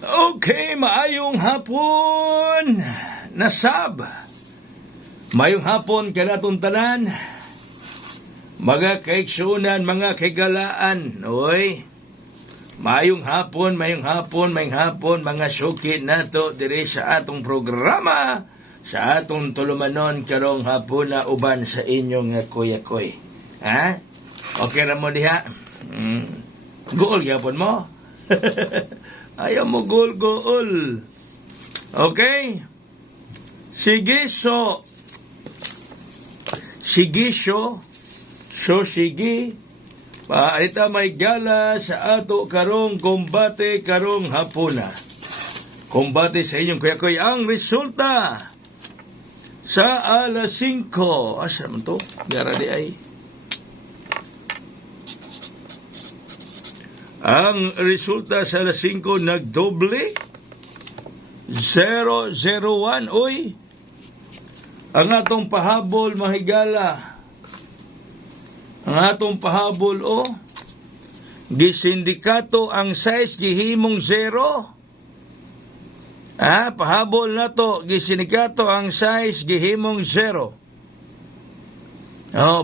Okay, maayong hapon, nasab. Maayong hapon kanatong tanan, mga kaiksunan, mga kaigalaan. Oy, maayong hapon, mga syuki nato diri sa atong programa, sa atong tulumanon karong hapon na uban sa inyong kuya-koy. Ha? Okay na mo diha? Gool gyapon mo? Ayaw mo gool. Okay? Sige. Paarita may gala sa ato karong kombate karong hapuna. Kombate sa inyong kuya-koy ang resulta sa alas 5. Asa man to? Gara di ay. Ang resulta sa alas 5 nagdoble 001. Uy, ang atong pahabol mahigala. Ang atong pahabol gisindikato ang size gihimong 0. Pahabol na to gisindikato ang size gihimong 0.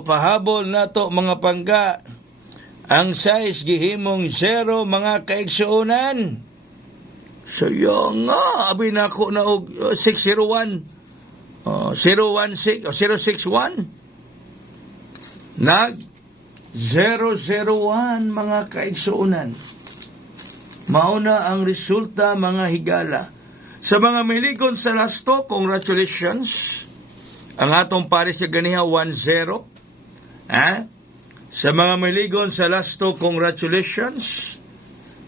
Pahabol na to mga pangga. Ang size gihimong 0 mga kaigsuunan. Saya nga, abay na ako na 601. 016 o 061. Nag 001 mga kaigsuunan. Mauna ang resulta mga higala. Sa mga milikon sa lasto, congratulations. Ang atong pares sa ganiha 1-0. Sa mga maligon sa lasto, congratulations.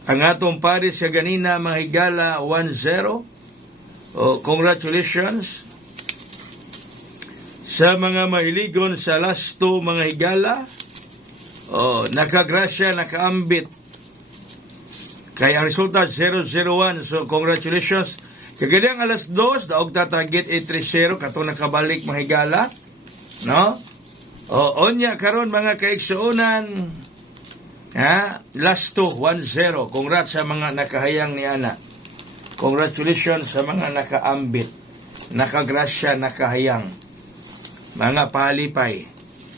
Ang atong pares sa ganina, mga higala, 1-0. Congratulations. Sa mga mahiligon sa lasto, mga higala, nakagrasya, nakaambit. Kaya ang resulta, 0-0-1. So, congratulations. Kaganyang alas 2, daog tatagit 8-3-0, katong nakabalik, mga higala. No? Onya karon mga kaigsuunan, lasto 1-0. Congrats sa mga nakahayang ni ana. Congratulations sa mga nakaambit, nakagrasya, nakahayang, mga palipay.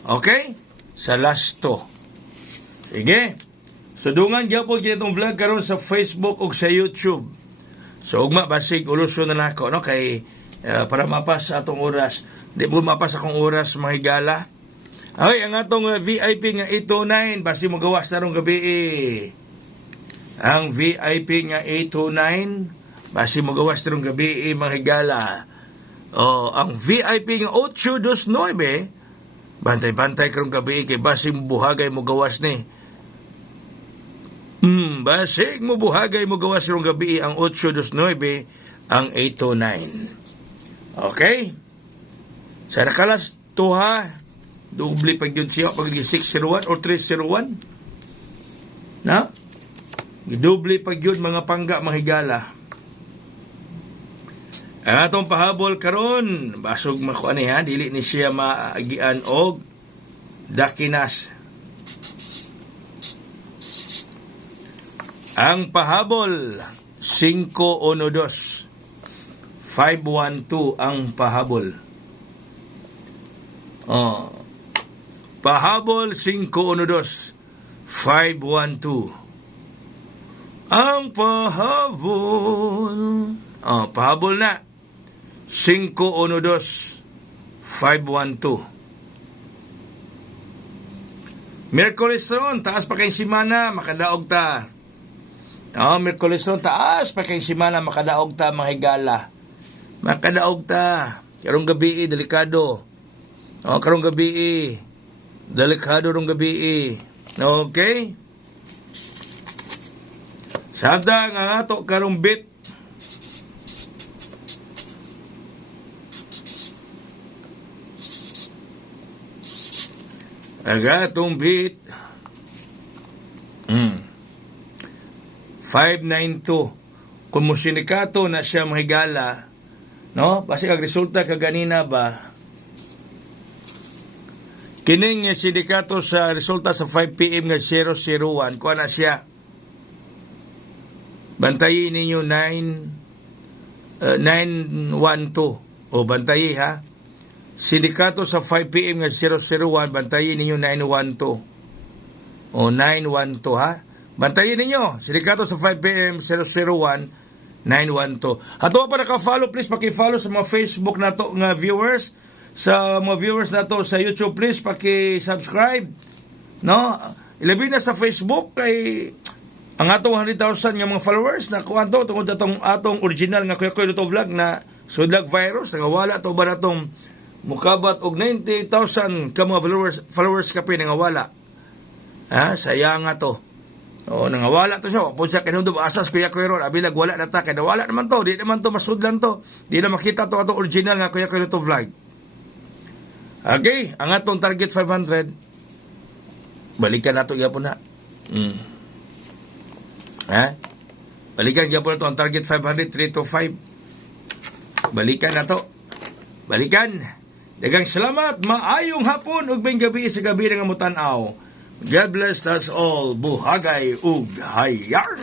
Okay? Sa lasto. Sige. Sudungan gyapon kinitong vlog karon sa Facebook ug sa YouTube. So ugma basig ulusyon na nako, no, kay para mapas atong oras. Di mo mapas akong oras mga higala. Ay, ang atong VIP nga 809, basi mo gawas na rong gabi. Ang VIP nga 809, basi mo gawas na rong gabi, mga higala. Ang VIP nga 829, bantay-bantay karong gabi, kay basi mo buhagay mo gawas ni. Basi mo buhagay mo gawas rong gabi, ang 829, ang 809. Okay? Sa nakalas to doble pag yun siya pag 601 or 301 na doble pag yun mga pangga mahigala. Ang atong pahabol karon basog makuan dili ni siya maagian og dakinas. Ang pahabol 512 512 ang pahabol. Pahabol 512 512. Ang pahabol. Pahabol na 512 512. Merkulis ron, taas pa kay simana, makadaog ta. Merkulis ron, taas pa kay simana, makadaog ta, mga higala. Makadaog ta. Karong gabi, delikado. Karong gabi, delikado rong gabi. Okay? Sada nga ato karong bit. Agatong bit. 592. Kung musinikato na siya mahigala, no? Kasi ang resulta kaganina ba, kining sindikato sa resulta sa 5 PM nga 001, kuha na siya. Bantayin ninyo 912. O bantayi ha. Sindikato sa 5 PM nga 001, bantayin ninyo 912. O 912 ha. Bantayin ninyo. Sindikato sa 5 PM 001 912. Ato pa naka-follow, please paki-follow sa mga Facebook nato nga viewers. Sa mga viewers nato sa YouTube, please paki-subscribe. No? Ilabi na sa Facebook kay ang atong 100,000 nga mga followers na kuanto tungod atong original nga Kuya Kuya Luto vlog na sudlag virus nga wala to ba natong mukabat og 90,000 ka mga followers kape nga wala. Ha, sayang nga to. O nangawala to siya. Kung siya kinundom asas Kuya Kuya Ron, abilag wala na ta kay nawala naman to. Di naman to masudlan to. Di na makita to atong original nga Kuya Kuya Luto vlog. Okay, ang atong target 500. Balikan nato gyapon na. Ha? Balikan gyapon nato ang target 500 325. Balikan nato. Balikan. Daghang salamat. Maayong hapon ug bing gabi sa gabi nga mutan-aw. God bless us all. Buhagay ug hayang.